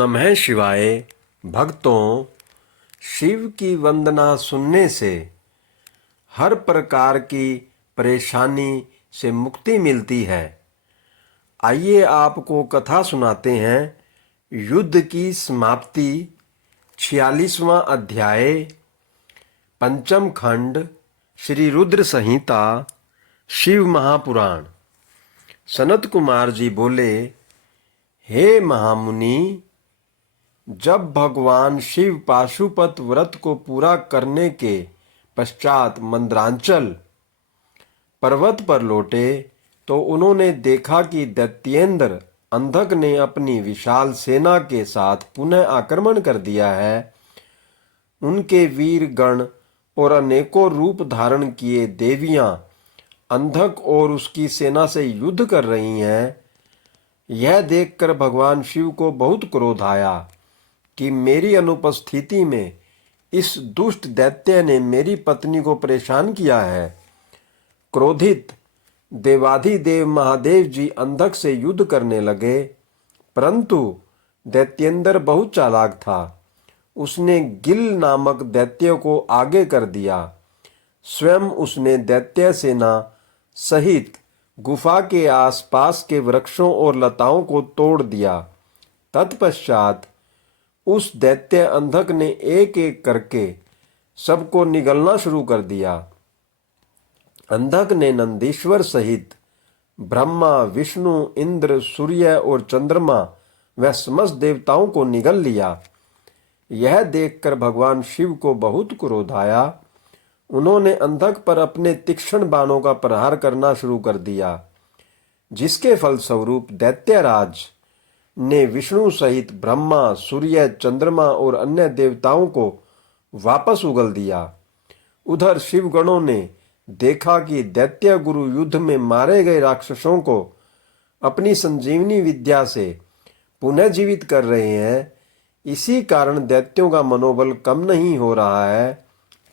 नमः शिवाय। भक्तों, शिव की वंदना सुनने से हर प्रकार की परेशानी से मुक्ति मिलती है। आइए आपको कथा सुनाते हैं। युद्ध की समाप्ति, 46वां अध्याय, पंचम खंड, श्री रुद्र संहिता, शिव महापुराण। सनत कुमार जी बोले, हे महामुनि, जब भगवान शिव पाशुपत व्रत को पूरा करने के पश्चात मंदरांचल पर्वत पर लौटे तो उन्होंने देखा कि दैत्येंद्र अंधक ने अपनी विशाल सेना के साथ पुनः आक्रमण कर दिया है। उनके वीर गण और अनेकों रूप धारण किए देवियां अंधक और उसकी सेना से युद्ध कर रही हैं। यह देखकर भगवान शिव को बहुत क्रोध आया कि मेरी अनुपस्थिति में इस दुष्ट दैत्य ने मेरी पत्नी को परेशान किया है। क्रोधित देवाधिदेव महादेव जी अंधक से युद्ध करने लगे, परंतु दैत्येंद्र बहुत चालाक था। उसने गिल नामक दैत्य को आगे कर दिया। स्वयं उसने दैत्य सेना सहित गुफा के आसपास के वृक्षों और लताओं को तोड़ दिया। तत्पश्चात उस दैत्य अंधक ने एक एक करके सबको निगलना शुरू कर दिया। अंधक ने नंदीश्वर सहित ब्रह्मा, विष्णु, इंद्र, सूर्य और चंद्रमा व समस्त देवताओं को निगल लिया। यह देखकर भगवान शिव को बहुत क्रोध आया। उन्होंने अंधक पर अपने तीक्ष्ण बाणों का प्रहार करना शुरू कर दिया, जिसके फलस्वरूप दैत्यराज ने विष्णु सहित ब्रह्मा, सूर्य, चंद्रमा और अन्य देवताओं को वापस उगल दिया। उधर शिवगणों ने देखा कि दैत्य गुरु युद्ध में मारे गए राक्षसों को अपनी संजीवनी विद्या से पुनः जीवित कर रहे हैं। इसी कारण दैत्यों का मनोबल कम नहीं हो रहा है।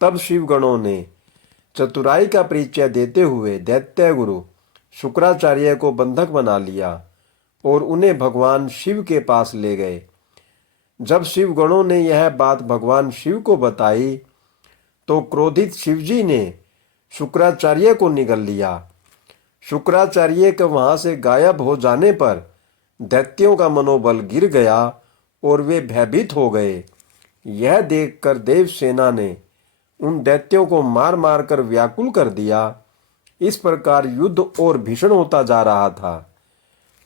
तब शिवगणों ने चतुराई का परिचय देते हुए दैत्य गुरु शुक्राचार्य को बंधक बना लिया और उन्हें भगवान शिव के पास ले गए। जब शिवगणों ने यह बात भगवान शिव को बताई तो क्रोधित शिवजी ने शुक्राचार्य को निगल लिया। शुक्राचार्य के वहां से गायब हो जाने पर दैत्यों का मनोबल गिर गया और वे भयभीत हो गए। यह देखकर देवसेना ने उन दैत्यों को मार मार कर व्याकुल कर दिया। इस प्रकार युद्ध और भीषण होता जा रहा था।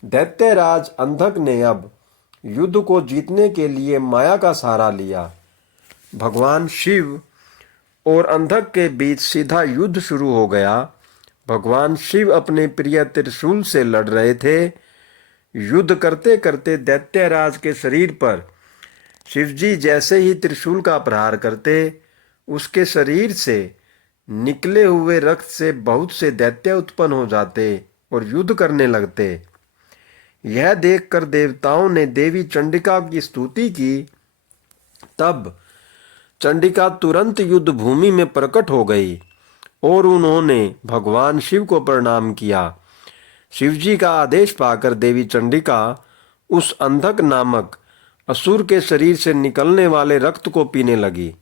दैत्यराज अंधक ने अब युद्ध को जीतने के लिए माया का सहारा लिया। भगवान शिव और अंधक के बीच सीधा युद्ध शुरू हो गया। भगवान शिव अपने प्रिय त्रिशूल से लड़ रहे थे। युद्ध करते करते दैत्यराज के शरीर पर शिवजी जैसे ही त्रिशूल का प्रहार करते, उसके शरीर से निकले हुए रक्त से बहुत से दैत्य उत्पन्न हो जाते और युद्ध करने लगते। यह देखकर देवताओं ने देवी चंडिका की स्तुति की। तब चंडिका तुरंत युद्ध भूमि में प्रकट हो गई और उन्होंने भगवान शिव को प्रणाम किया। शिवजी का आदेश पाकर देवी चंडिका उस अंधक नामक असुर के शरीर से निकलने वाले रक्त को पीने लगी।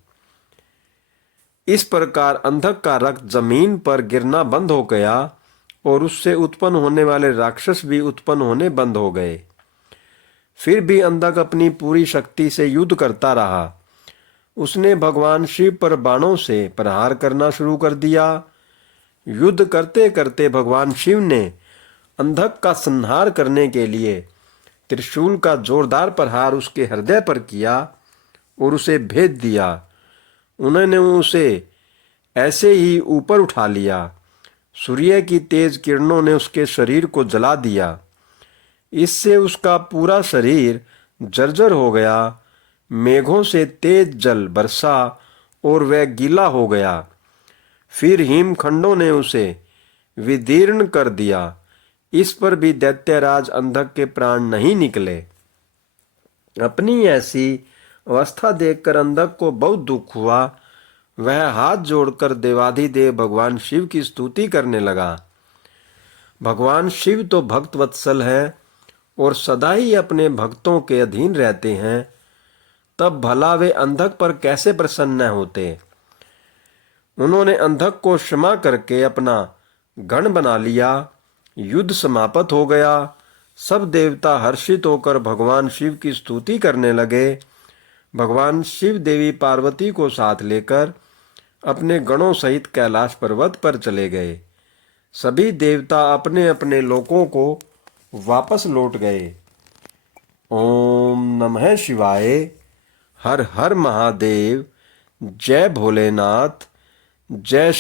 इस प्रकार अंधक का रक्त जमीन पर गिरना बंद हो गया और उससे उत्पन्न होने वाले राक्षस भी उत्पन्न होने बंद हो गए। फिर भी अंधक अपनी पूरी शक्ति से युद्ध करता रहा। उसने भगवान शिव पर बाणों से प्रहार करना शुरू कर दिया। युद्ध करते करते भगवान शिव ने अंधक का संहार करने के लिए त्रिशूल का जोरदार प्रहार उसके हृदय पर किया और उसे भेद दिया। उन्होंने उसे ऐसे ही ऊपर उठा लिया। सूर्य की तेज किरणों ने उसके शरीर को जला दिया। इससे उसका पूरा शरीर जर्जर हो गया। मेघों से तेज जल बरसा और वह गीला हो गया। फिर हिमखंडों ने उसे विदीर्ण कर दिया। इस पर भी दैत्यराज अंधक के प्राण नहीं निकले। अपनी ऐसी अवस्था देखकर अंधक को बहुत दुख हुआ। वह हाथ जोड़कर देवाधिदेव भगवान शिव की स्तुति करने लगा। भगवान शिव तो भक्त वत्सल है और सदा ही अपने भक्तों के अधीन रहते हैं, तब भला वे अंधक पर कैसे प्रसन्न होते। उन्होंने अंधक को क्षमा करके अपना गण बना लिया। युद्ध समाप्त हो गया। सब देवता हर्षित होकर भगवान शिव की स्तुति करने लगे। भगवान शिव देवी पार्वती को साथ लेकर अपने गणों सहित कैलाश पर्वत पर चले गए। सभी देवता अपने अपने लोकों को वापस लौट गए। ओम नमः शिवाय। हर हर महादेव। जय भोलेनाथ। जय